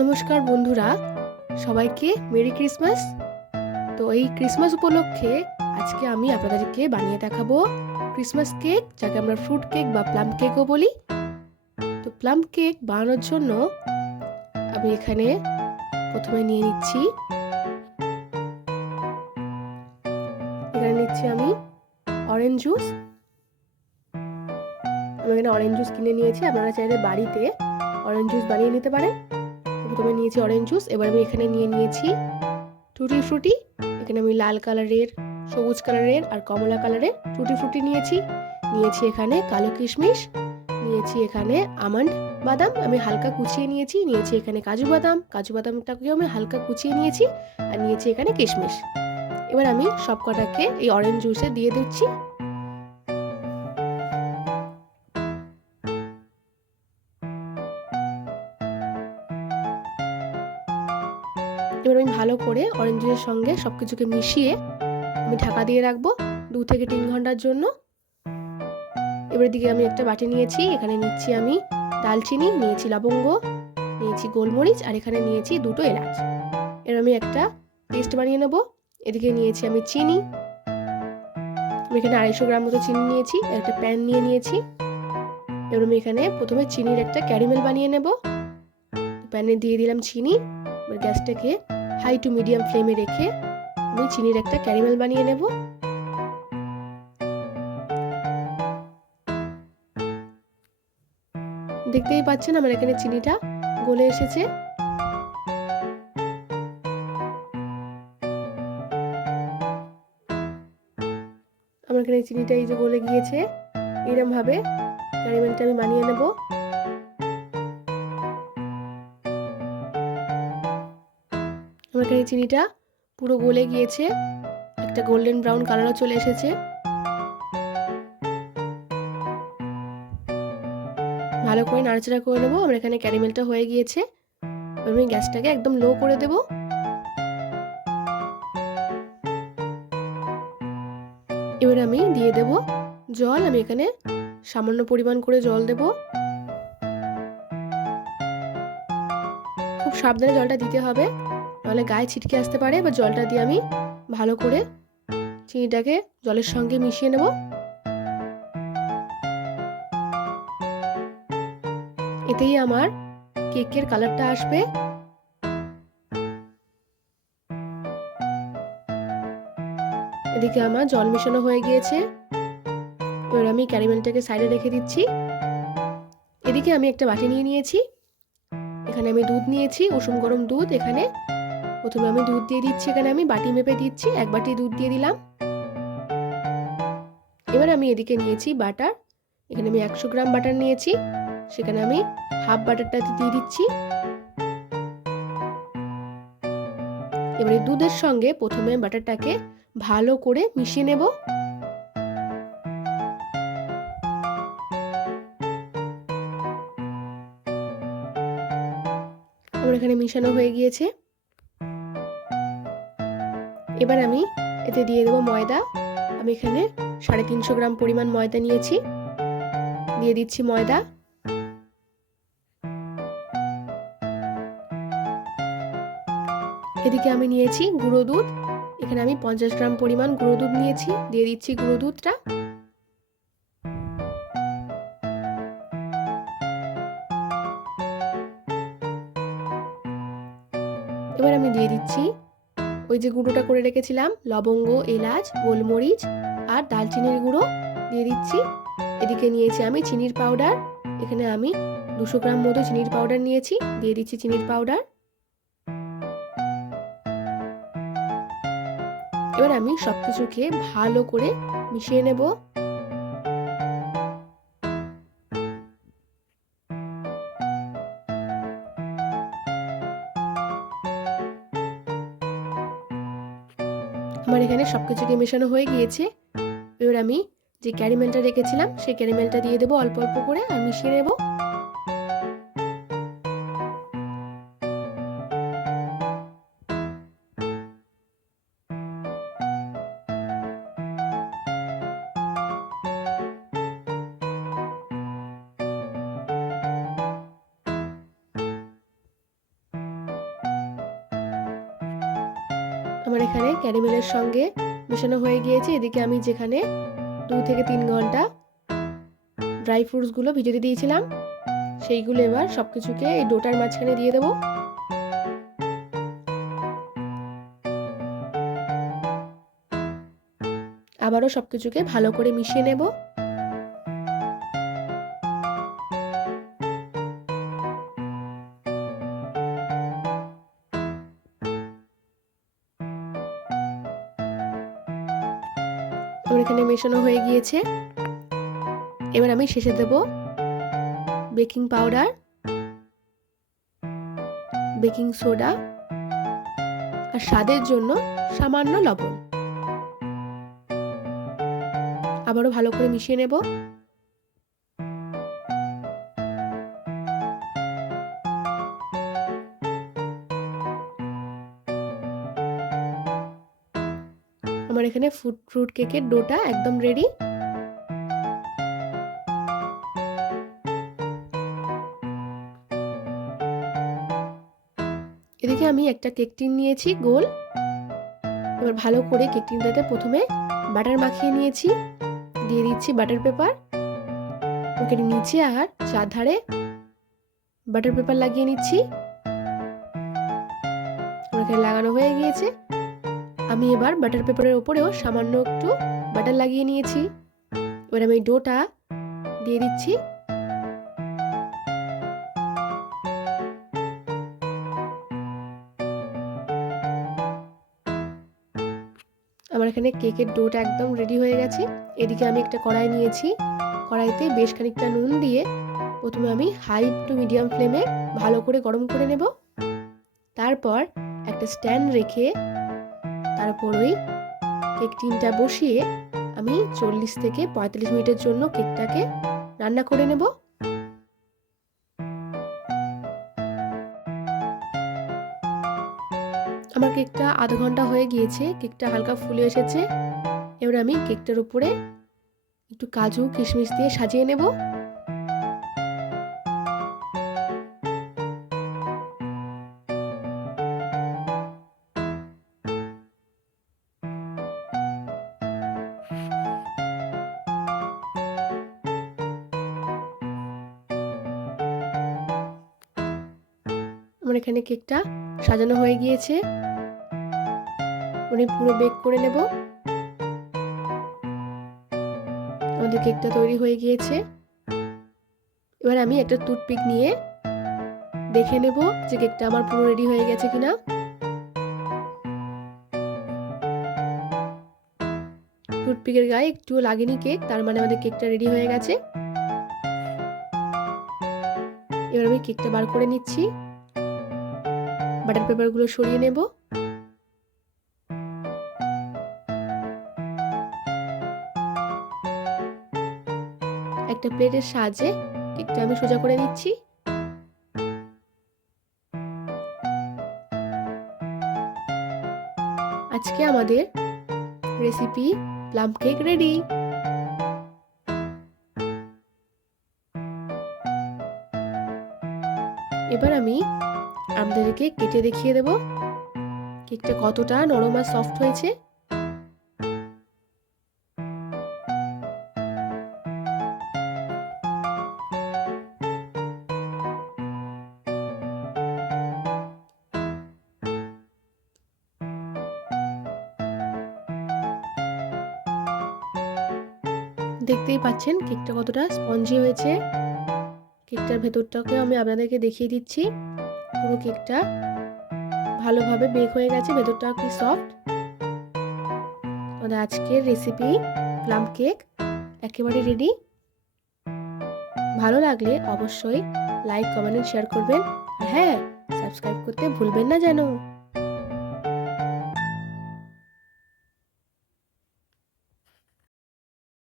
নমস্কার বন্ধুরা, সবাইকে মেরি ক্রিসমাস। তো এই ক্রিসমাস উপলক্ষে আজকে আমি আপনাদেরকে বানিয়ে দেখাবো ক্রিসমাস কেক, যাকে আমরা ফ্রুট কেক বা প্লাম কেকও বলি। তো প্লাম কেক বানানোর জন্য আমি এখানে প্রথমে নিয়ে নিচ্ছি আমি অরেঞ্জ জুস। আমি এখানে অরেঞ্জ জুস কিনে নিয়েছি, আপনারা চাইলে বাড়িতে অরেঞ্জ জুস বানিয়ে নিতে পারেন। প্রথমে নিয়েছি অরেঞ্জ জুস, এবার আমি এখানে নিয়ে নিয়েছি টুটি ফ্রুটি। এখানে আমি লাল কালারের, সবুজ কালারের আর কমলা কালারের টুটি ফ্রুটি নিয়েছি এখানে কালো কিশমিশ, নিয়েছি এখানে আমন্ড বাদাম আমি হালকা কুচিয়ে নিয়েছি এখানে কাজু বাদামটাকেও আমি হালকা কুচিয়ে নিয়েছি, আর নিয়েছি এখানে কিশমিশ। এবার আমি সব কটাকে এই অরেঞ্জ জুসে দিয়ে দিচ্ছি। এবার আমি ভালো করে অরেঞ্জ জুসের সঙ্গে সবকিছুকে মিশিয়ে আমি ঢাকা দিয়ে রাখবো 2 থেকে 3 ঘন্টার জন্য। এবার দিকে আমি একটা বাটি নিয়েছি, এখানে নিচ্ছি আমি দালচিনি, নিয়েছি লবঙ্গ, নিয়েছি গোলমরিচ, আর এখানে নিয়েছি 2টো এলাচ। এর আমি একটা পেস্ট বানিয়ে নেব। এদিকে নিয়েছি আমি চিনি, আমি এখানে 250 গ্রাম মতো চিনি নিয়েছি। একটা প্যান নিয়ে নিয়েছি। এবার আমি এখানে প্রথমে চিনির একটা ক্যারামেল বানিয়ে নেব। প্যানে দিয়ে দিলাম চিনি। এবার গ্যাসটাকে হাই টু মিডিয়াম ফ্লেমে রেখে আমি চিনির একটা ক্যারামেল বানিয়ে নেব। দেখতেই পাচ্ছেন আমার এখানে চিনিটা গলে এসেছে। আমার এখানে চিনিটা এই যে গলে গিয়েছে। এরকম ভাবে ক্যারামেলটা আমি বানিয়ে নেব। আমার এখানে চিনিটা পুরো গলে গিয়েছে, একটা গোল্ডেন ব্রাউন কালারও চলে এসেছে। ভালো করে নাড়াচাড়া করে নেবো। আমার এখানে ক্যারামেলটা হয়ে গিয়েছে। আমি গ্যাসটাকে একদম লো করে দেব। এবার আমি দিয়ে দেব জল। আমি এখানে সামান্য পরিমাণ করে জল দেব। খুব সাবধানে জলটা দিতে হবে, নাহলে গায়ে ছিটকে আসতে পারে। এবার জলটা দিয়ে আমি ভালো করে চিনিটাকে জলের সঙ্গে মিশিয়ে নেব। এতেই আমার কেকের কালারটা আসবে। এদিকে আমার জল মেশানো হয়ে গিয়েছে। এবার আমি ক্যারামেলটাকে সাইডে রেখে দিচ্ছি। এদিকে আমি একটা বাটি নিয়ে নিয়েছি, এখানে আমি দুধ নিয়েছি, উষুম গরম দুধ। এখানে প্রথমে আমি দুধ দিয়ে দিচ্ছি, এখানে আমি বাটি মেপে দিচ্ছি, 1 বাটি দুধ দিয়ে দিলাম। এবার আমি এদিকে নিয়েছি বাটার, এখানে আমি 100 গ্রাম বাটার নিয়েছি, সেখানে আমি হাফ বাটারটা দিয়ে দিচ্ছি। এবারে দুধের সঙ্গে প্রথমে বাটারটাকে ভালো করে মিশিয়ে নেব। আমার এখানে মিশানো হয়ে গিয়েছে। এবার আমি এতে দিয়ে দেবো ময়দা। আমি এখানে 350 গ্রাম পরিমাণ ময়দা নিয়েছি, দিয়ে দিচ্ছি ময়দা। এদিকে আমি নিয়েছি গুঁড়ো দুধ, এখানে আমি 50 গ্রাম পরিমাণ গুঁড়ো দুধ নিয়েছি, দিয়ে দিচ্ছি গুঁড়ো দুধটা। এবার আমি দিয়ে দিচ্ছি ওই যে গুঁড়োটা করে রেখেছিলাম, লবঙ্গ, এলাচ, গোলমরিচ আর দালচিনির গুঁড়ো দিয়ে দিচ্ছি। এদিকে নিয়েছি আমি চিনির পাউডার, এখানে আমি 200 গ্রাম মতো চিনির পাউডার নিয়েছি, দিয়ে দিচ্ছি চিনির পাউডার। এবার আমি সবকিছুকে ভালো করে মিশিয়ে নেব। আমার এখানে সবকিছুকে মেশানো হয়ে গিয়েছে। এবার আমি যে ক্যারামেলটা রেখেছিলাম সেই ক্যারামেলটা দিয়ে দেবো অল্প অল্প করে, আর মিশিয়ে নেব। আমার এখানে ক্যারামেলের সঙ্গে মেশানো হয়ে গিয়েছে। এদিকে আমি যেখানে 2 থেকে 3 ঘন্টা ড্রাই ফ্রুটসগুলো ভিজিয়ে দিয়েছিলাম, সেইগুলো এবার সব কিছুকে এই ডোটার মাঝখানে দিয়ে দেবো। আবারও সব কিছুকে ভালো করে মিশিয়ে নেব। আমার এখানে মেশানো হয়ে গিয়েছে। এবার আমি শেষে দেব বেকিং পাউডার, বেকিং সোডা আর স্বাদের জন্য সামান্য লবণ। আবারও ভালো করে মিশিয়ে নেব। আমার এখানে ফ্রুট কেকের ডোটা একদম রেডি। এদিকে আমি একটা কেক টিন নিয়েছি গোল। এবার ভালো করে কেক টিনটাতে প্রথমে বাটার মাখিয়ে নিয়েছি, দিয়ে দিচ্ছি বাটার পেপার। ওকে নিচে আর চারধারে বাটার পেপার লাগিয়ে নিচ্ছি। ওখানে লাগানো হয়ে গিয়েছে। আমি এবার বাটার পেপারের উপরেও সামান্য একটু বাটার লাগিয়ে নিয়েছি। এবার আমি ডোটা দিয়ে দিচ্ছি। আমার এখানে কেকের ডোটা একদম রেডি হয়ে গেছে। এদিকে আমি একটা কড়াই নিয়েছি, কড়াইতে বেশ খানিকটা নুন দিয়ে প্রথমে আমি হাই টু মিডিয়াম ফ্লেমে ভালো করে গরম করে নেব। তারপর একটা স্ট্যান্ড রেখে তারপর ওই কেক টিনটা বসিয়ে আমি 40 থেকে 45 মিনিটের জন্য কেকটাকে রান্না করে নেব। আমার কেকটা আধা ঘন্টা হয়ে গিয়েছে, কেকটা হালকা ফুলে এসেছে। এবার আমি কেকটার উপরে একটু কাজু কিশমিশ দিয়ে সাজিয়ে নেব। আমার এখানে কেকটা সাজানো হয়ে গিয়েছে। আমি পুরো বেক করে নেব। আমাদের কেকটা তৈরি হয়ে গিয়েছে। এবার আমি একটা টুথপিক নিয়ে দেখে নেব যে কেকটা আমার পুরো রেডি হয়ে গেছে কিনা। টুথপিকের গায়ে একটুও লাগেনি কেক, তার মানে আমাদের কেকটা রেডি হয়ে গেছে। এবার আমি কেকটা বার করে নিচ্ছি, বাটার পেপারগুলো সরিয়ে নেব। একটা প্লেটের সাহায্যে কেকটা আমি সোজা করে নিচ্ছি। আজকে আমাদের রেসিপি প্লাম কেক রেডি। এবার আমি আপনাদেরকে কেটে দেখিয়ে দেব কেকটা কতটা নরম আর সফট হয়েছে। দেখতেই পাচ্ছেন কেকটা কতটা স্পঞ্জি হয়েছে। কেকটার ভেতরটাকে আমি আপনাদেরকে দেখিয়ে দিচ্ছি। পুরো কেকটা ভালোভাবে বেক হয়ে গেছে, ভেতরটা কি সফট। আমাদের আজকের রেসিপি প্লাম কেক একেবারে রেডি। ভালো লাগলে অবশ্যই লাইক কমেন্ট শেয়ার করবেন। আর হ্যাঁ, সাবস্ক্রাইব করতে ভুলবেন না যেন।